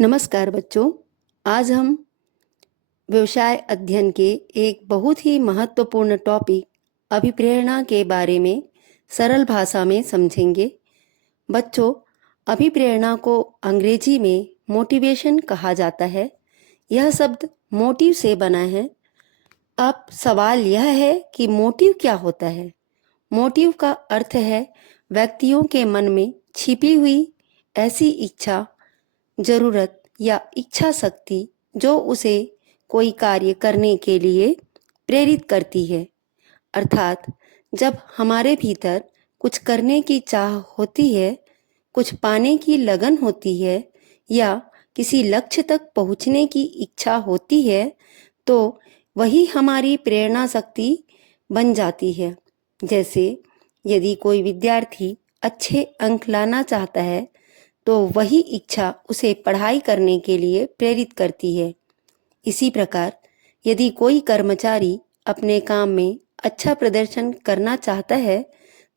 नमस्कार बच्चों। आज हम व्यवसाय अध्ययन के एक बहुत ही महत्वपूर्ण टॉपिक अभिप्रेरणा के बारे में सरल भाषा में समझेंगे। बच्चों, अभिप्रेरणा को अंग्रेजी में मोटिवेशन कहा जाता है। यह शब्द मोटिव से बना है। अब सवाल यह है कि मोटिव क्या होता है। मोटिव का अर्थ है व्यक्तियों के मन में छिपी हुई ऐसी इच्छा, जरूरत या इच्छा शक्ति जो उसे कोई कार्य करने के लिए प्रेरित करती है। अर्थात जब हमारे भीतर कुछ करने की चाह होती है, कुछ पाने की लगन होती है या किसी लक्ष्य तक पहुंचने की इच्छा होती है, तो वही हमारी प्रेरणा शक्ति बन जाती है। जैसे यदि कोई विद्यार्थी अच्छे अंक लाना चाहता है तो वही इच्छा उसे पढ़ाई करने के लिए प्रेरित करती है। इसी प्रकार यदि कोई कर्मचारी अपने काम में अच्छा प्रदर्शन करना चाहता है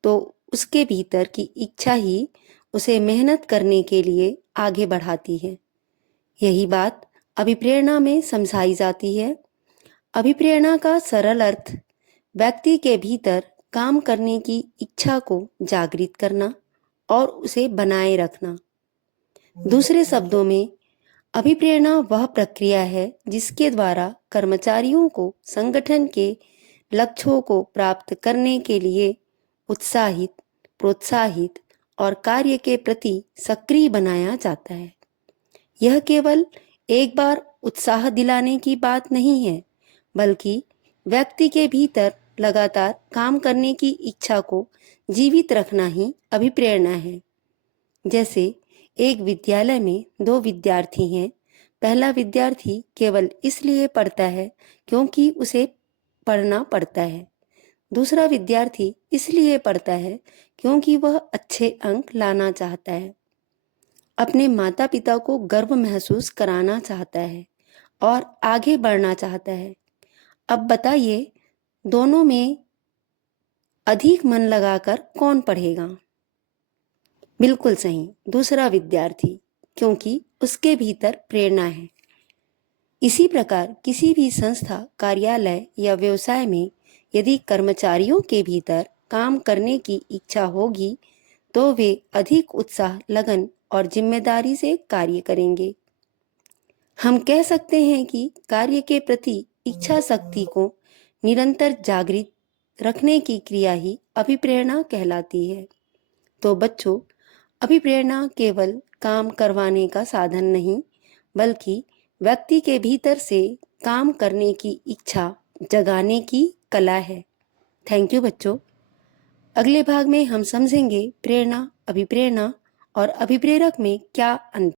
तो उसके भीतर की इच्छा ही उसे मेहनत करने के लिए आगे बढ़ाती है। यही बात अभिप्रेरणा में समझाई जाती है। अभिप्रेरणा का सरल अर्थ व्यक्ति के भीतर काम करने की इच्छा को जागृत करना और उसे बनाए रखना। दूसरे शब्दों में, अभिप्रेरणा वह प्रक्रिया है जिसके द्वारा कर्मचारियों को संगठन के लक्ष्यों को प्राप्त करने के लिए उत्साहित, प्रोत्साहित और कार्य के प्रति सक्रिय बनाया जाता है। यह केवल एक बार उत्साह दिलाने की बात नहीं है, बल्कि व्यक्ति के भीतर लगातार काम करने की इच्छा को जीवित रखना ही अभिप्रेरणा है। जैसे एक विद्यालय में दो विद्यार्थी हैं। पहला विद्यार्थी केवल इसलिए पढ़ता है क्योंकि उसे पढ़ना पड़ता है। दूसरा विद्यार्थी इसलिए पढ़ता है क्योंकि वह अच्छे अंक लाना चाहता है, अपने माता पिता को गर्व महसूस कराना चाहता है और आगे बढ़ना चाहता है। अब बताइए, दोनों में अधिक मन लगाकर कौन पढ़ेगा? बिल्कुल सही, दूसरा विद्यार्थी, क्योंकि उसके भीतर प्रेरणा है। इसी प्रकार किसी भी संस्था, कार्यालय या व्यवसाय में यदि कर्मचारियों के भीतर काम करने की इच्छा होगी तो वे अधिक उत्साह, लगन और जिम्मेदारी से कार्य करेंगे। हम कह सकते हैं कि कार्य के प्रति इच्छा शक्ति को निरंतर जागृत रखने की क्रिया ही अभिप्रेरणा कहलाती है। तो बच्चों, अभिप्रेरणा केवल काम करवाने का साधन नहीं, बल्कि व्यक्ति के भीतर से काम करने की इच्छा जगाने की कला है। थैंक यू बच्चों। अगले भाग में हम समझेंगे प्रेरणा, अभिप्रेरणा और अभिप्रेरक में क्या अंतर।